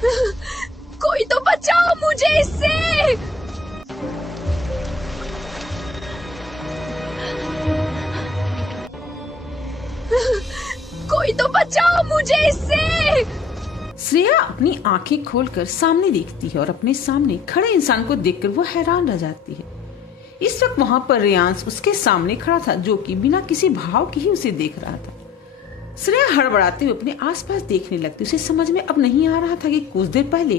कोई तो बचाओ मुझे इससे। कोई तो बचाओ मुझे इससे। श्रेया अपनी आंखें खोलकर सामने देखती है और अपने सामने खड़े इंसान को देखकर वो हैरान रह जाती है। इस वक्त वहां पर रेयांश उसके सामने खड़ा था, जो कि बिना किसी भाव के ही उसे देख रहा था। श्रेया हड़बड़ाते हुए अपने आसपास देखने लगती। उसे समझ में अब नहीं आ रहा था कि कुछ देर पहले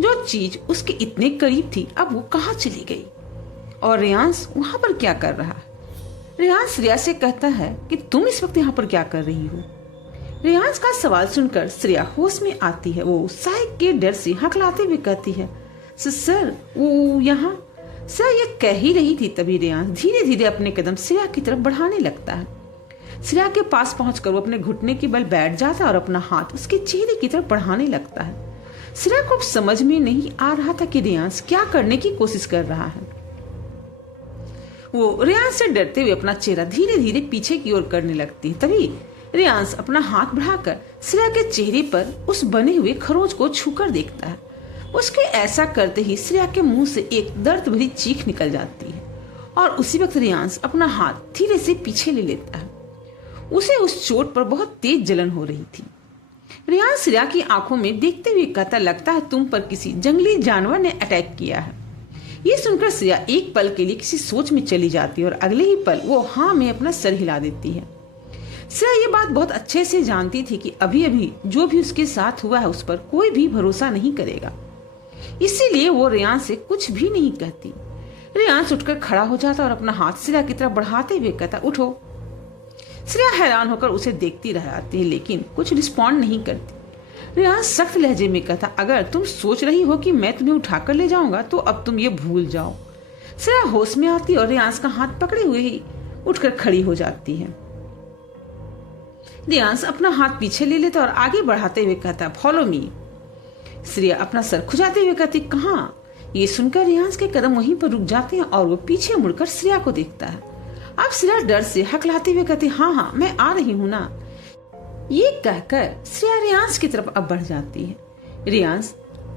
जो चीज उसके इतने करीब थी अब वो कहाँ चली गई और रेयांश वहां पर क्या कर रहा है। रेयांश श्रेया से कहता है कि तुम इस वक्त यहाँ पर क्या कर रही हो। रेयांश का सवाल सुनकर श्रेया होश में आती है। वो शायद के डर से हकलाते हुए कहती है, सर वो यहाँ। श्रेया ये कह ही रही थी, तभी रेयांश धीरे धीरे अपने कदम श्रेया की तरफ बढ़ाने लगता है। श्रेया के पास पहुंचकर वो अपने घुटने के बल बैठ जाता है और अपना हाथ उसके चेहरे की तरफ बढ़ाने लगता है। श्रेया को समझ में नहीं आ रहा था कि रेयांश क्या करने की कोशिश कर रहा है। वो रेयांश से डरते हुए अपना चेहरा धीरे धीरे पीछे की ओर करने लगती है। तभी रेयांश अपना हाथ बढ़ाकर श्रेया के चेहरे पर उस बने हुए खरोच को छूकर देखता है। उसके ऐसा करते ही श्रेया के मुंह से एक दर्द भरी चीख निकल जाती है और उसी वक्त रेयांश अपना हाथ धीरे से पीछे ले लेता है। उसे उस चोट पर बहुत तेज जलन हो रही थी। रेयांश श्रेया की आंखों में देखते हुए कहता, लगता है तुम पर किसी जंगली जानवर ने अटैक किया है। ये सुनकर श्रेया एक पल के लिए किसी सोच में चली जाती है और अगले ही पल वो हाँ में अपना सर हिला देती है। श्रेया ये बात बहुत अच्छे से जानती थी कि अभी अभी जो भी उसके साथ हुआ है उस पर कोई भी भरोसा नहीं करेगा, इसीलिए वो रेयांश से कुछ भी नहीं कहती। रेयांश उठकर खड़ा हो जाता और अपना हाथ श्रेया की तरफ बढ़ाते हुए कहता, उठो। श्रेया हैरान होकर उसे देखती रह जाती है लेकिन कुछ रिस्पॉन्ड नहीं करती। रेयांश सख्त लहजे में कहता, अगर तुम सोच रही हो कि मैं तुम्हें उठाकर ले जाऊंगा तो अब तुम ये भूल जाओ। श्रेया होश में आती और रेयांश का हाथ पकड़े हुए ही उठकर खड़ी हो जाती है। रेयांश अपना हाथ पीछे ले लेता और आगे बढ़ाते हुए कहता, फॉलो मी। श्रेया अपना सर खुजाते हुए कहती, कहाँ? ये सुनकर रेयांश के कदम वहीं पर रुक जाते हैं और वो पीछे मुड़कर श्रेया को देखता है। अब श्रेया डर से हकलाते हुए कहती, हाँ हाँ मैं आ रही हूँ ना। ये कहकर श्रेया रेयांश की तरफ अब बढ़ जाती है। रेयांश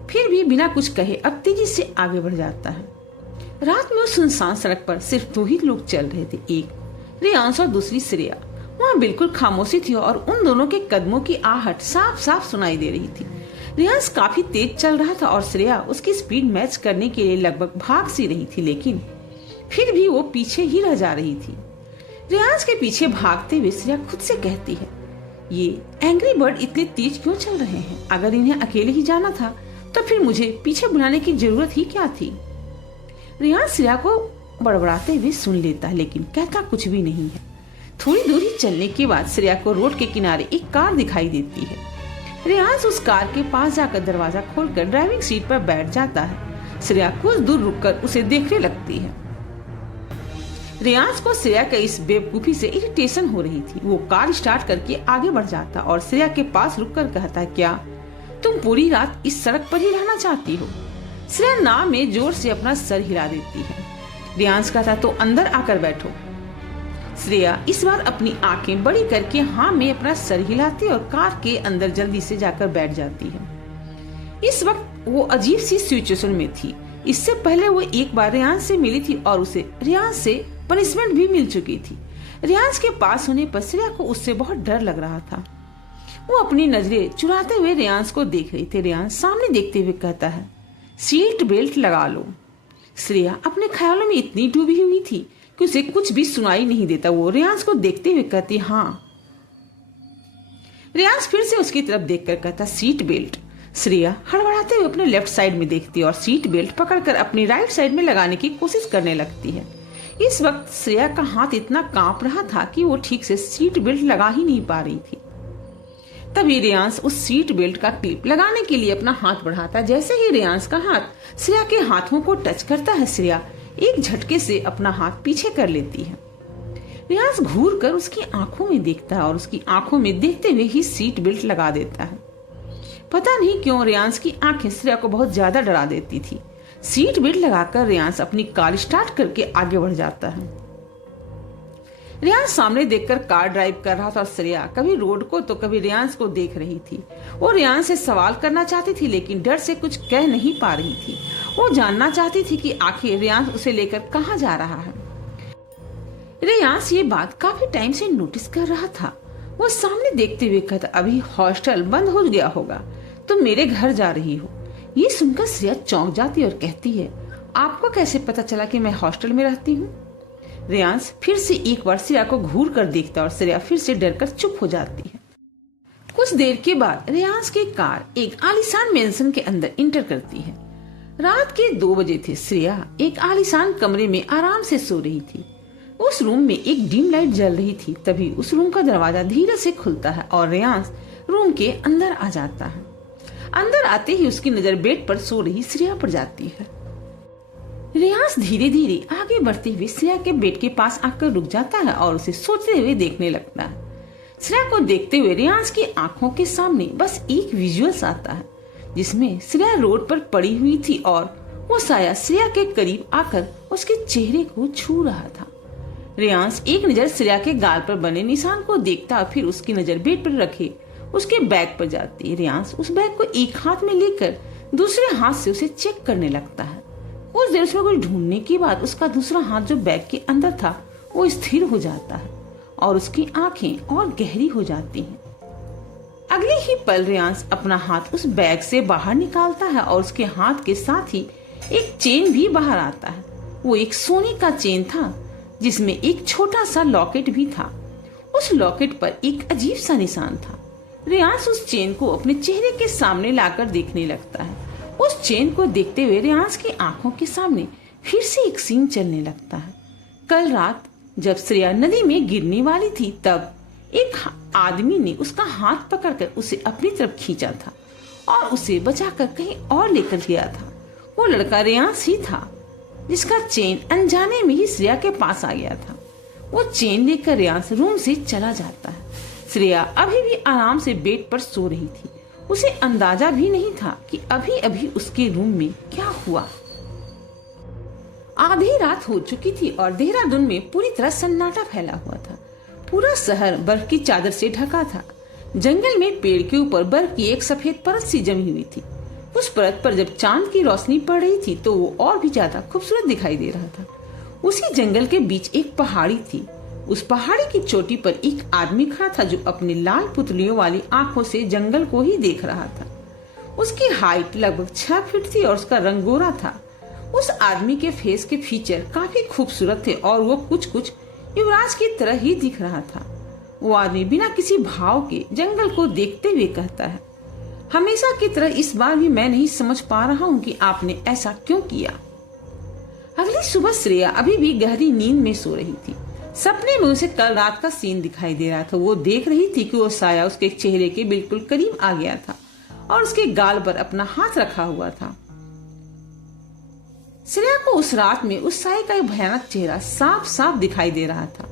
फिर भी बिना कुछ कहे अब तेजी से आगे बढ़ जाता है। रात में उस सुनसान सड़क पर सिर्फ दो ही लोग चल रहे थे, एक रेयांश और दूसरी श्रेया। वहाँ बिल्कुल खामोशी थी और उन दोनों के कदमों की आहट साफ साफ सुनाई दे रही थी। रेयांश काफी तेज चल रहा था और श्रेया उसकी स्पीड मैच करने के लिए लगभग भाग सी रही थी, लेकिन फिर भी वो पीछे ही रह जा रही थी। रेयांश के पीछे भागते हुए श्रेया खुद से कहती है, ये एंग्री बर्ड इतने तेज क्यों चल रहे हैं? अगर इन्हें अकेले ही जाना था तो फिर मुझे पीछे बुलाने की जरूरत ही क्या थी? रेयांश श्रेया को बड़बड़ाते हुए सुन लेता है लेकिन कहता कुछ भी नहीं है। थोड़ी दूरी चलने के बाद श्रेया को रोड के किनारे एक कार दिखाई देती है। रेयांश उस कार के पास जाकर दरवाजा खोलकर ड्राइविंग सीट पर बैठ जाता है। श्रेया कुछ दूर रुककर उसे देखने लगती है। रेयांश को श्रेया के इस बेवकूफी से इरिटेशन हो रही थी। वो कार स्टार्ट करके आगे बढ़ जाता और श्रेया के पास रुककर कहता, क्या तुम पूरी रात इस सड़क पर ही रहना चाहती हो? श्रेया ना में जोर से अपना सर हिला देती है। रेयांश कहता, तो अंदर आकर बैठो। श्रेया इस बार अपनी आंखें बड़ी करके हाँ में अपना सर हिलाती और कार के अंदर जल्दी से जाकर बैठ जाती है। इस वक्त वो अजीब सी सिचुएशन में थी। इससे पहले वो एक बार रेयांश से मिली थी और उसे रेयांश से पनिशमेंट भी मिल चुकी थी। रेयांश के पास होने पर श्रेया को उससे बहुत डर लग रहा था। वो अपनी नजरें चुराते हुए रेयांश को देख रही थी। रेयांश सामने देखते हुए कहता है, सीट बेल्ट लगा लो। श्रेया अपने ख्यालों में इतनी डूबी हुई थी कि उसे कुछ भी सुनाई नहीं देता। वो रेयांश को देखते हुए कहती, हाँ। रेयांश फिर से उसकी तरफ देखकर कहता, सीट बेल्ट। श्रेया हड़बड़ाते हुए अपने लेफ्ट साइड में देखती है और सीट बेल्ट पकड़कर अपनी राइट साइड में लगाने की कोशिश करने लगती है। इस वक्त श्रेया का हाथ इतना कांप रहा था कि वो ठीक से सीट बेल्ट लगा ही नहीं पा रही थी। तभी रेयांश उस सीट बेल्ट का क्लिप लगाने के लिए अपना हाथ बढ़ाता। जैसे ही रेयांश का हाथ श्रेया के हाथों को टच करता है, श्रेया एक झटके से अपना हाथ पीछे कर लेती है। रेयांश घूर कर उसकी आंखों में देखता है और उसकी आंखों में देखते हुए ही सीट बेल्ट लगा देता है। पता नहीं क्यों रेयांश की आंखें श्रेया को बहुत ज्यादा डरा देती थी। सीट बेल्ट लगाकर रेयांश अपनी कार स्टार्ट करके आगे बढ़ जाता है। रियांश सामने देखकर कार ड्राइव कर रहा था और श्रेया कभी रोड को तो कभी रियांश को देख रही थी। वो रियांश से सवाल करना चाहती थी लेकिन डर से कुछ कह नहीं पा रही थी। वो जानना चाहती थी कि आखिर रियांश उसे लेकर कहाँ जा रहा है। रियांश ये बात काफी टाइम से नोटिस कर रहा था। वो सामने देखते हुए कहता, अभी हॉस्टल बंद हो गया होगा, तुम मेरे घर जा रही हो। ये सुनकर श्रेया चौंक जाती और कहती है, आपको कैसे पता चला कि मैं हॉस्टल में रहती हूँ? रियांश फिर से एक बार श्रेया को घूर कर देखता और श्रेया फिर से डरकर चुप हो जाती है। कुछ देर के बाद रियांश की कार एक आलीशान मेंशन के अंदर इंटर करती है। रात के 2 बजे थे। श्रेया एक आलीशान कमरे में आराम से सो रही थी। उस रूम में एक डिम लाइट जल रही थी। तभी उस रूम का दरवाजा धीरे से खुलता है और रियांश रूम के अंदर आ जाता है। अंदर आते ही उसकी नजर बेड पर सो रही श्रेया पर जाती है। रियांश धीरे धीरे आगे बढ़ते हुए श्रेया के बेड के पास आकर रुक जाता है और उसे सोचते हुए देखने लगता है। श्रेया को देखते हुए रियांश की आंखों के सामने बस एक विजुअल्स आता है जिसमें श्रेया रोड पर पड़ी हुई थी और वो साया श्रेया के करीब आकर उसके चेहरे को छू रहा था। रियांश एक नजर श्रेया के गाल पर बने निशान को देखता, फिर उसकी नजर बेड पर रखे उसके बैग पर जाती है। रियांश उस बैग को एक हाथ में लेकर दूसरे हाथ से उसे चेक करने लगता है। कुछ देर उसमें कुछ ढूंढने के बाद उसका दूसरा हाथ जो बैग के अंदर था वो स्थिर हो जाता है और उसकी आंखें और गहरी हो जाती हैं। अगले ही पल रियांश अपना हाथ उस बैग से बाहर निकालता है और उसके हाथ के साथ ही एक चेन भी बाहर आता है। वो एक सोने का चेन था जिसमें एक छोटा सा लॉकेट भी था। उस लॉकेट पर एक अजीब सा निशान था। रियांश उस चेन को अपने चेहरे के सामने लाकर देखने लगता है। उस चेन को देखते हुए रियांश की आंखों के सामने फिर से एक सीन चलने लगता है। कल रात जब श्रेया नदी में गिरने वाली थी तब एक आदमी ने उसका हाथ पकड़कर उसे अपनी तरफ खींचा था और उसे बचाकर कहीं और लेकर गया था। वो लड़का रियांश ही था जिसका चेन अनजाने में ही श्रेया के पास आ गया था। वो चेन लेकर रियांश रूम से चला जाता है। श्रेया अभी भी आराम से बेड पर सो रही थी। उसे अंदाजा भी नहीं था कि अभी अभी उसके रूम में क्या हुआ। आधी रात हो चुकी थी और देहरादून में पूरी तरह सन्नाटा फैला हुआ था। पूरा शहर बर्फ की चादर से ढका था। जंगल में पेड़ के ऊपर बर्फ की एक सफेद परत सी जमी हुई थी। उस परत पर जब चांद की रोशनी पड़ रही थी तो वो और भी ज्यादा खूबसूरत दिखाई दे रहा था। उसी जंगल के बीच एक पहाड़ी थी। उस पहाड़ी की चोटी पर एक आदमी खड़ा था जो अपनी लाल पुतलियों वाली आंखों से जंगल को ही देख रहा था। उसकी हाइट लगभग 6 फीट थी और उसका रंग गोरा था। उस आदमी के फेस के फीचर काफी खूबसूरत थे और वो कुछ कुछ युवराज की तरह ही दिख रहा था। वो आदमी बिना किसी भाव के जंगल को देखते हुए कहता है, हमेशा की तरह इस बार भी मैं नहीं समझ पा रहा हूँ कि आपने ऐसा क्यों किया। अगली सुबह श्रेया अभी भी गहरी नींद में सो रही थी। सपने में उसे कल रात का सीन दिखाई दे रहा था। वो देख रही थी कि वो साया उसके चेहरे के बिल्कुल करीब आ गया था और उसके गाल पर अपना हाथ रखा हुआ था। श्रेया को उस रात में उस साये का भयानक चेहरा साफ साफ दिखाई दे रहा था।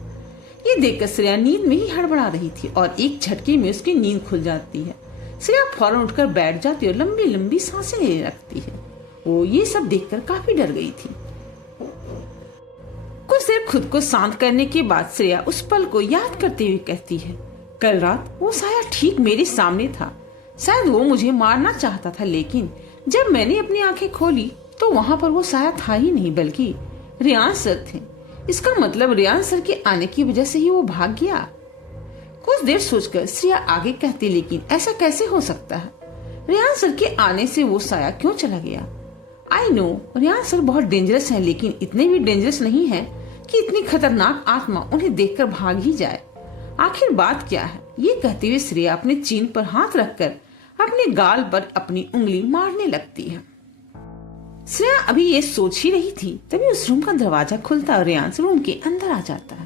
ये देखकर श्रेया नींद में ही हड़बड़ा रही थी और एक झटके में उसकी नींद खुल जाती है। श्रेया फौरन उठकर बैठ जाती और लंबी लंबी सांसें लेने लगती है। वो ये सब देखकर काफी डर गई थी। कुछ देर खुद को शांत करने के बाद श्रेया उस पल को याद करते हुए कहती है, कल रात वो साया ठीक मेरे सामने था। शायद वो मुझे मारना चाहता था, लेकिन जब मैंने अपनी आंखें खोली तो वहाँ पर वो साया था ही नहीं बल्कि रियांश सर थे। इसका मतलब रियांश सर के आने की वजह से ही वो भाग गया। कुछ देर सोचकर श्रेया आगे कहती, लेकिन ऐसा कैसे हो सकता है? रियांश सर के आने से वो साया क्यों चला गया? आई नो रियांश सर बहुत डेंजरस है, लेकिन इतने भी डेंजरस नहीं है कि इतनी खतरनाक आत्मा उन्हें देखकर भाग ही जाए। आखिर बात क्या है? ये कहते हुए श्रेया अपने चीन पर हाथ रखकर अपने गाल पर अपनी उंगली मारने लगती है। श्रेया अभी ये सोच ही रही थी तभी उस रूम का दरवाजा खुलता और रियांश रूम के अंदर आ जाता है।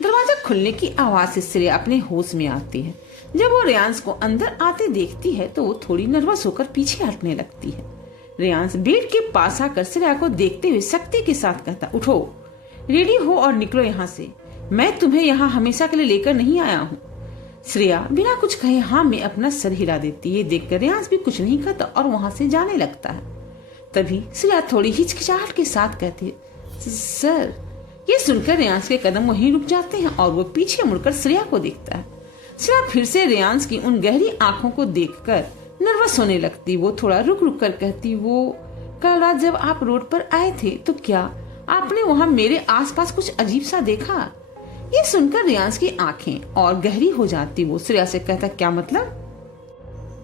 दरवाजा खुलने की आवाज से श्रेया अपने होश में आती है। जब वो रियांश को अंदर आते देखती है तो वो थोड़ी नर्वस होकर पीछे हटने लगती है। रियांश बेड के पास आकर श्रेया को देखते हुए सख्ती के साथ कहता, उठो, रेडी हो और निकलो यहाँ से। मैं तुम्हें यहाँ हमेशा के लिए लेकर नहीं आया हूँ। श्रेया बिना कुछ कहे हाँ में अपना सर हिला देती है। देखकर रियांश भी कुछ नहीं कहता और वहाँ से जाने लगता है। तभी श्रेया थोड़ी हिचकिचाहट के साथ कहती है, सर ये सुनकर रेयांश के कदम वहीं रुक जाते हैं और वो पीछे मुड़कर श्रेया को देखता है। श्रेया फिर से रेयांश की उन गहरी आंखों को देखकर नर्वस होने लगती। वो थोड़ा रुक रुक कर कहती, वो कल रात जब आप रोड पर आए थे तो क्या आपने वहाँ मेरे आसपास कुछ अजीब सा देखा? ये सुनकर रेयांश की आंखें और गहरी हो जाती। वो श्रेया से कहता, क्या मतलब?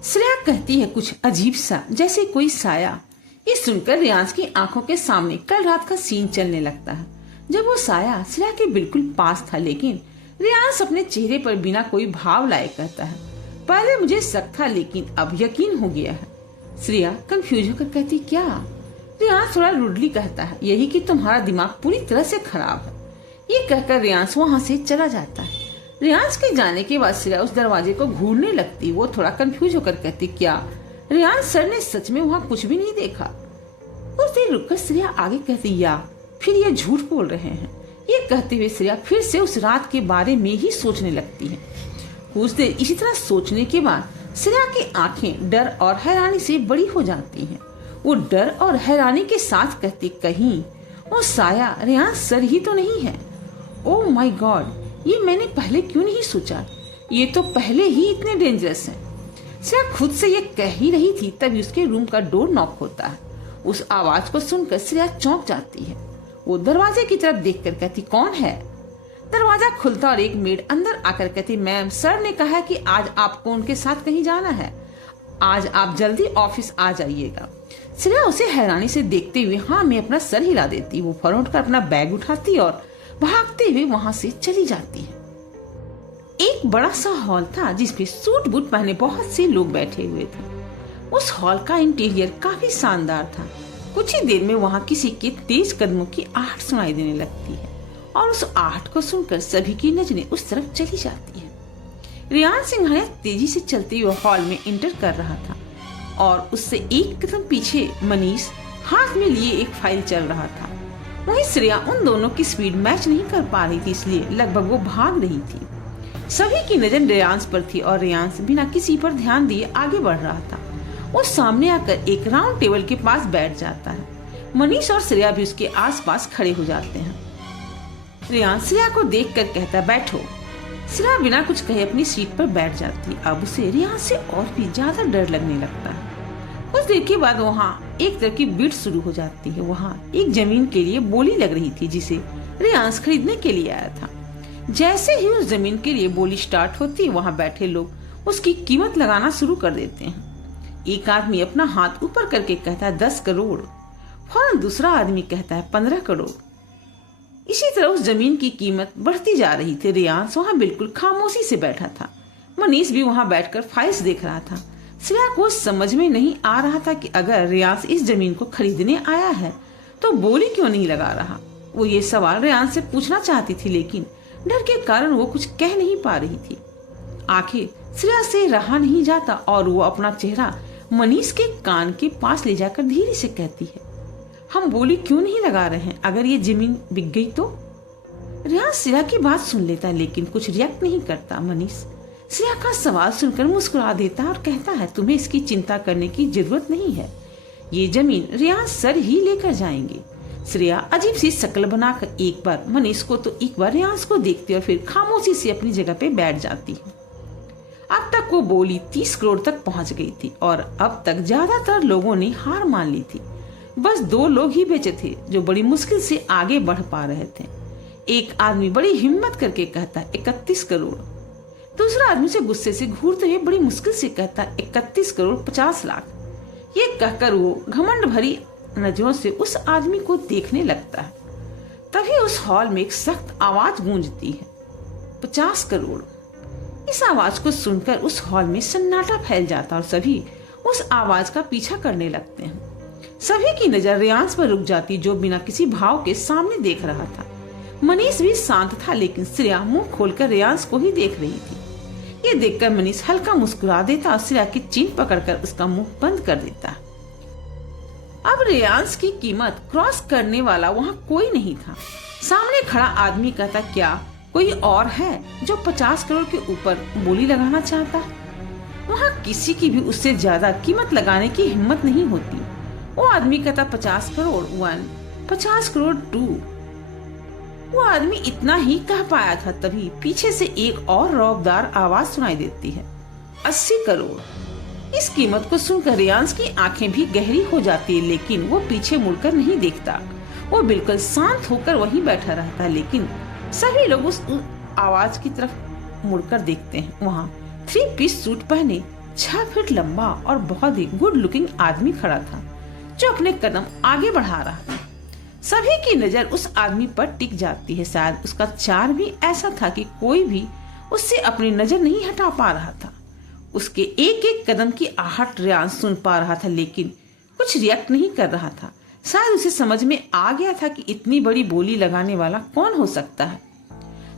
श्रेया कहती है, कुछ अजीब सा, जैसे कोई साया। ये सुनकर रेयांश की आंखों के सामने कल रात का सीन चलने लगता है, जब वो साया श्रेया के बिल्कुल पास था। लेकिन रेयांश अपने चेहरे पर बिना कोई भाव लाए कहता है, पहले मुझे शक था लेकिन अब यकीन हो गया है। श्रेया कंफ्यूज होकर कहती, क्या? रेयांश थोड़ा रुडली कहता है, यही कि तुम्हारा दिमाग पूरी तरह से खराब है। ये कहकर रेयांश वहाँ से चला जाता है। रेयांश के जाने के बाद श्रेया उस दरवाजे को घूरने लगती। वो थोड़ा कंफ्यूज होकर कहती, क्या रेयांश सर ने सच में वहाँ कुछ भी नहीं देखा? कुछ देर रुककर श्रेया आगे कहती, या फिर ये झूठ बोल रहे हैं। ये कहते हुए श्रेया फिर से उस रात के बारे में ही सोचने लगती है। कुछ देर इसी तरह सोचने के बाद श्रेया की आंखें डर और हैरानी से बड़ी हो जाती हैं। वो डर और हैरानी के साथ कहती, कहीं वो साया रेयांश सर ही तो नहीं है? ओह माय गॉड, ये मैंने पहले क्यों नहीं सोचा? ये तो पहले ही इतने डेंजरस हैं। श्रेया खुद से ये कह ही रही थी, तभी उसके रूम का डोर नॉक होता है। उस आवाज को सुनकर श्रेया चौंक जाती है। वो दरवाजे की तरफ देखकर कहती, कौन है? दरवाजा खुलता और एक मेड अंदर आकर कहती, मैम सर ने कहा कि आज आपको उनके साथ कहीं जाना है, आज आप जल्दी ऑफिस आ जाइएगा। श्रेया उसे हैरानी से देखते हुए हाँ में अपना सर हिला देती। वो फौरन उठकर अपना बैग उठाती और भागते हुए वहाँ से चली जाती है। एक बड़ा सा हॉल था जिसमें सूट बूट पहने बहुत से लोग बैठे हुए थे। उस हॉल का इंटीरियर काफी शानदार था। कुछ ही देर में वहाँ किसी के तेज कदमों की आहट सुनाई देने लगती है और उस आहट को सुनकर सभी की नजरें उस तरफ चली जाती है। रेयांश सिंघानिया तेजी से चलते हुए हॉल में इंटर कर रहा था और उससे एक कदम पीछे मनीष हाथ में लिए एक फाइल चल रहा था। वहीं श्रेया उन दोनों की स्पीड मैच नहीं कर पा रही थी, इसलिए लगभग वो भाग रही थी। सभी की नजर रेयांश पर थी और रेयांश बिना किसी पर ध्यान दिए आगे बढ़ रहा था। वो सामने आकर एक राउंड टेबल के पास बैठ जाता है। मनीष और श्रेया भी उसके आसपास खड़े हो जाते हैं। रेयांश श्रेया को देखकर कहता, बैठो। श्रेया बिना कुछ कहे अपनी सीट पर बैठ जाती। अब उसे रेयांश से और भी ज्यादा डर लगने लगता है। कुछ देर के बाद वहाँ एक तरह की बीट शुरू हो जाती है। वहाँ एक जमीन के लिए बोली लग रही थी जिसे रेयांश खरीदने के लिए आया था। जैसे ही उस जमीन के लिए बोली स्टार्ट होती, वहाँ बैठे लोग उसकी कीमत लगाना शुरू कर देते हैं। एक आदमी अपना हाथ ऊपर करके कहता है 10 करोड़। फौरन दूसरा आदमी कहता है 15 करोड़। इसी तरह उस जमीन की कीमत बढ़ती जा रही थी। रेयांश वहाँ बिल्कुल खामोशी से बैठा था। मनीष भी वहाँ बैठकर फाइल्स देख रहा था। श्रेया को समझ में नहीं आ रहा था कि अगर रेयांश इस जमीन को खरीदने आया है तो बोली क्यों नहीं लगा रहा। वो ये सवाल रेयांश से पूछना चाहती थी, लेकिन डर के कारण वो कुछ कह नहीं पा रही थी। आखिर श्रेया से रहा नहीं जाता और वो अपना चेहरा मनीष के कान के पास ले जाकर धीरे से कहती है, हम बोली क्यों नहीं लगा रहे हैं? अगर ये जमीन बिक गई तो? रेयांश श्रेया की बात सुन लेता है लेकिन कुछ रिएक्ट नहीं करता। मनीष श्रेया का सवाल सुनकर मुस्कुरा देता और कहता है, तुम्हें इसकी चिंता करने की जरूरत नहीं है। ये जमीन रेयांश सर ही लेकर जाएंगे। श्रेया अजीब सी शक्ल बनाकर एक बार मनीष को तो एक बार रेयांश को देखती और फिर खामोशी से अपनी जगह पे बैठ जाती है। अब तक वो बोली 30 करोड़ तक पहुंच गई थी और अब तक ज्यादातर लोगों ने हार मान ली थी। बस 2 लोग ही बेचे थे जो बड़ी मुश्किल से आगे बढ़ पा रहे थे। एक आदमी बड़ी हिम्मत करके कहता है 31 करोड़। दूसरा आदमी से गुस्से से घूरते हुए बड़ी मुश्किल से कहता है 31 करोड़ 50 लाख। ये कहकर वो घमंड भरी नजरों से उस आदमी को देखने लगता है। तभी उस हॉल में एक सख्त आवाज गूंजती है, 50 करोड़। इस आवाज को सुनकर उस हॉल में सन्नाटा फैल जाता और सभी उस आवाज का पीछा करने लगते हैं। सभी की नजर रेयांश पर रुक जाती जो बिना किसी भाव के सामने देख रहा था। मनीष भी शांत था लेकिन श्रेया मुंह खोलकर रेयांश को ही देख रही थी। ये देखकर मनीष हल्का मुस्कुरा देता और श्रेया की चीन पकड़कर उसका मुंह बंद कर देता। अब रेयांश की कीमत क्रॉस करने वाला वहाँ कोई नहीं था। सामने खड़ा आदमी कहता, क्या कोई और है जो 50 करोड़ के ऊपर बोली लगाना चाहता? वहाँ किसी की भी उससे ज्यादा कीमत लगाने की हिम्मत नहीं होती। वो आदमी कहता 50 करोड़ 1, 50 करोड़ 2। वो आदमी इतना ही कह पाया था, तभी पीछे से एक और रौबदार आवाज सुनाई देती है, 80 करोड़। इस कीमत को सुनकर रियांस की आंखें भी गहरी हो जाती है, लेकिन वो पीछे मुड़कर नहीं देखता। वो बिल्कुल शांत होकर वहीं बैठा रहता है, लेकिन सभी लोग उस आवाज की तरफ मुड़कर देखते हैं। वहाँ 3 पीस सूट पहने 6 फीट लंबा और बहुत ही गुड लुकिंग आदमी खड़ा था, जो अपने कदम आगे बढ़ा रहा था। सभी की नजर उस आदमी पर टिक जाती है। शायद उसका चार भी ऐसा था कि कोई भी उससे अपनी नजर नहीं हटा पा रहा था। उसके एक एक कदम की आहट रियांस सुन पा रहा था, लेकिन कुछ रिएक्ट नहीं कर रहा था। शायद उसे समझ में आ गया था कि इतनी बड़ी बोली लगाने वाला कौन हो सकता है।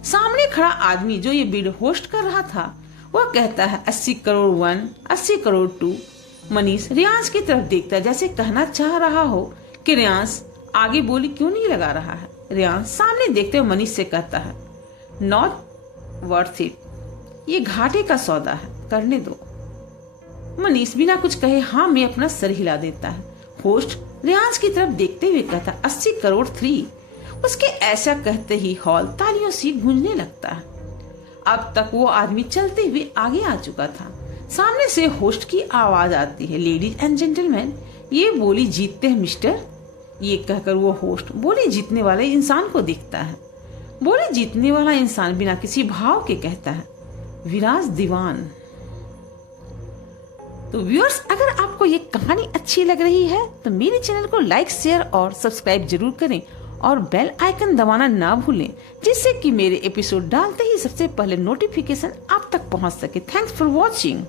सामने खड़ा आदमी जो ये बिड होस्ट कर रहा था, वह कहता है 80 करोड़ 1, 80 करोड़ 2। मनीष रियांस की तरफ देखता है, जैसे कहना चाह रहा हो कि रियांस आगे बोली क्यों नहीं लगा रहा है। रियांस सामने देखते हुए मनीष से कहता है, नॉट वर्थ इट, ये घाटे का सौदा है, करने दो। मनीष बिना कुछ कहे हाँ में अपना सर हिला देता है। होस्ट रियांस की तरफ देखते हुए कहता, 80 करोड़ 3। उसके ऐसा कहते ही हॉल तालियों से गूंजने लगता है। अब तक वो आदमी चलते हुए आगे आ चुका था। सामने से होस्ट की आवाज आती है, लेडीज एंड जेंटलमैन, ये बोली जीतते हैं मिस्टर। ये कहकर वो होस्ट बोली जीतने वाले इंसान को देखता है। बोली जीतने वाला इंसान बिना किसी भाव के कहता है, विराज दीवान। तो व्यूअर्स, अगर आपको ये कहानी अच्छी लग रही है तो मेरे चैनल को लाइक, शेयर और सब्सक्राइब जरूर करें और बेल आइकन दबाना ना भूलें, जिससे कि मेरे एपिसोड डालते ही सबसे पहले नोटिफिकेशन आप तक पहुंच सके। Thanks for watching.